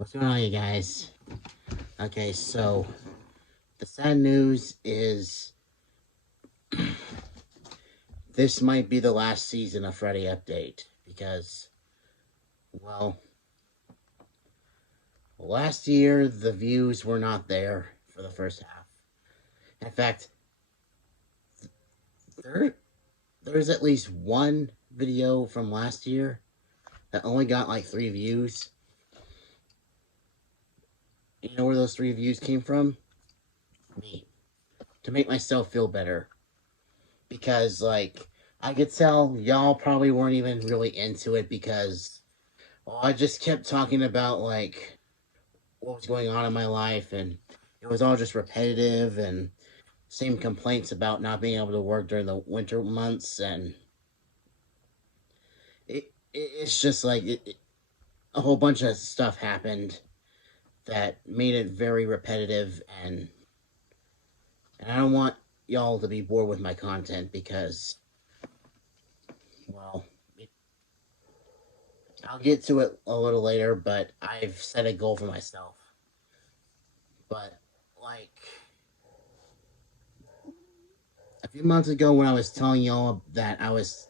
What's going on, you guys? Okay, so the sad news is this might be the last season of Friday Update because, well, last year the views were not there for the first half. In fact, there there's at least one video from last year that only got like 3 views. You know where those 3 views came from? Me. To make myself feel better. Because, like, I could tell y'all probably weren't even really into it because, well, I just kept talking about, like, what was going on in my life, and it was all just repetitive and same complaints about not being able to work during the winter months, and it's just like a whole bunch of stuff happened that made it very repetitive, and I don't want y'all to be bored with my content because, well, I'll get to it a little later, but I've set a goal for myself. But, like, a few months ago when I was telling y'all that I was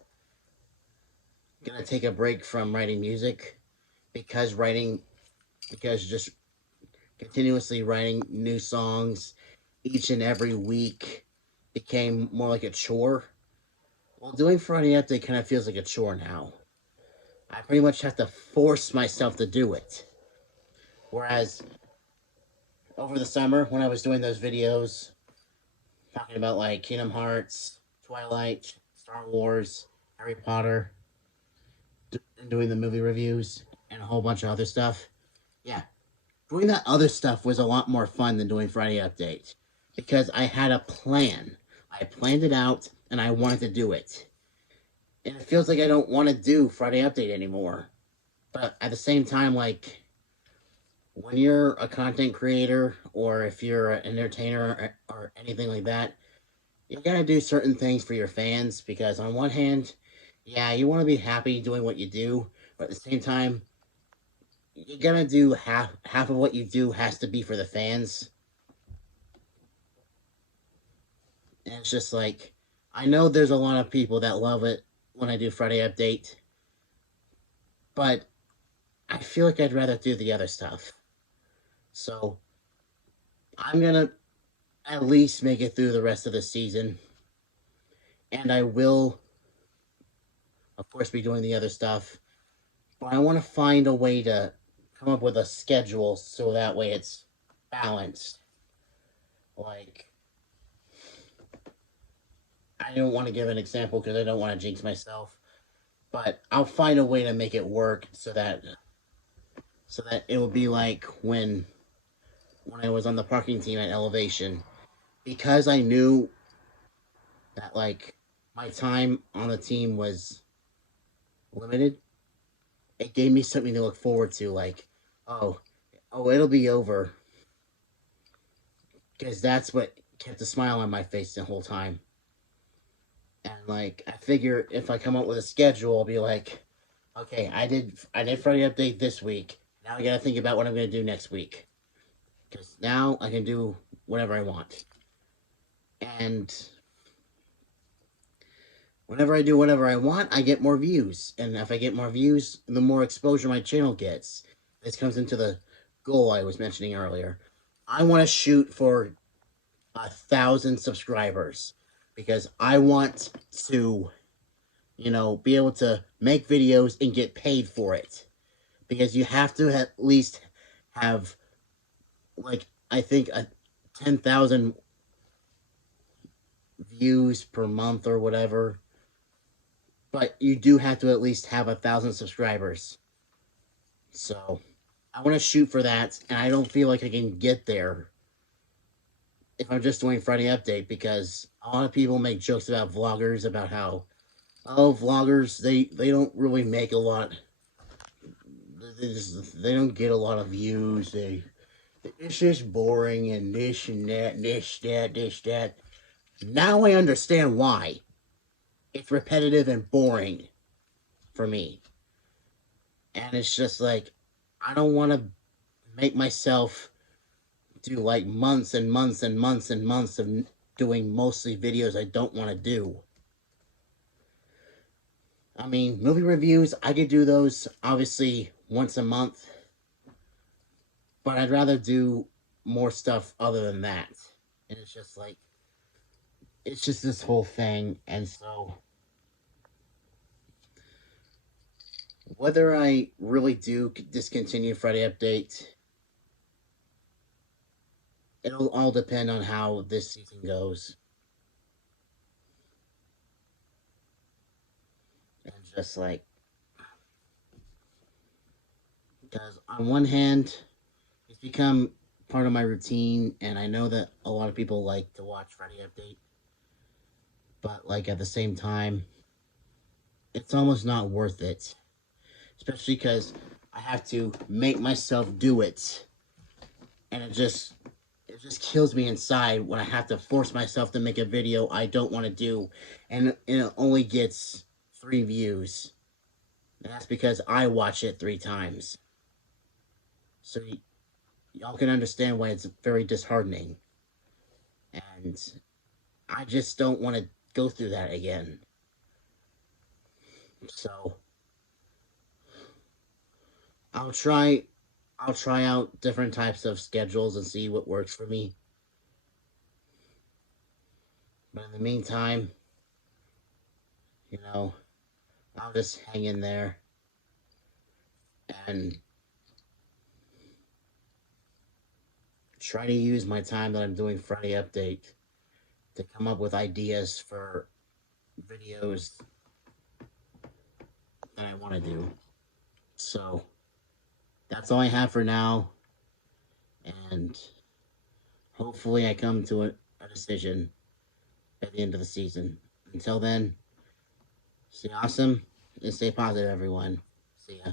gonna take a break from writing music because just continuously writing new songs each and every week became more like a chore. Well, doing Friday Update kind of feels like a chore now. I pretty much have to force myself to do it. Whereas over the summer when I was doing those videos talking about like Kingdom Hearts, Twilight, Star Wars, Harry Potter, doing the movie reviews, and a whole bunch of other stuff. Yeah, doing that other stuff was a lot more fun than doing Friday Update because I had a plan. I planned it out and I wanted to do it. And it feels like I don't want to do Friday Update anymore. But at the same time, like, when you're a content creator or if you're an entertainer or anything like that, you gotta do certain things for your fans because on one hand, yeah, you want to be happy doing what you do, but at the same time, you gotta do half of what you do has to be for the fans. And it's just like I know there's a lot of people that love it when I do Friday Update, but I feel like I'd rather do the other stuff. So I'm gonna at least make it through the rest of the season, and I will, of course, be doing the other stuff. But I want to find a way to come up with a schedule so that way it's balanced. Like, I don't want to give an example because I don't want to jinx myself, but I'll find a way to make it work so that it will be like when I was on the parking team at Elevation, because I knew that like my time on the team was limited. It gave me something to look forward to, like, oh, it'll be over, because that's what kept a smile on my face the whole time. And like I figure if I come up with a schedule, I'll be like, okay, I did Friday Update this week. Now I gotta think about what I'm gonna do next week. Because now I can do whatever I want. And whenever I do whatever I want, I get more views. And if I get more views, the more exposure my channel gets. This comes into the goal I was mentioning earlier. I want to shoot for 1,000 subscribers because I want to, be able to make videos and get paid for it. Because you have to at least have, like, I think 10,000 views per month or whatever. But you do have to at least have 1,000 subscribers. So I want to shoot for that, and I don't feel like I can get there if I'm just doing Friday Update because a lot of people make jokes about vloggers about how, oh, vloggers, they don't really make a lot. They don't get a lot of views. It's just boring and this and that, this, that, this, that. Now I understand why. It's repetitive and boring for me. And it's just like, I don't want to make myself do like months and months and months and months of doing mostly videos I don't want to do. I mean, movie reviews, I could do those obviously once a month, but I'd rather do more stuff other than that. And it's just like, it's just this whole thing. And so, whether I really do discontinue Friday Update, it'll all depend on how this season goes. And just like, because on one hand, it's become part of my routine, and I know that a lot of people like to watch Friday Update, but like at the same time, it's almost not worth it, especially because I have to make myself do it, and it just kills me inside when I have to force myself to make a video I don't want to do, and it only gets 3 views, and that's because I watch it 3 times. So y'all can understand why it's very disheartening, and I just don't want to go through that again. So I'll try out different types of schedules and see what works for me. But in the meantime, I'll just hang in there and try to use my time that I'm doing Friday Update to come up with ideas for videos that I want to do. So that's all I have for now, and hopefully I come to a decision at the end of the season. Until then, stay awesome and stay positive, everyone. See ya.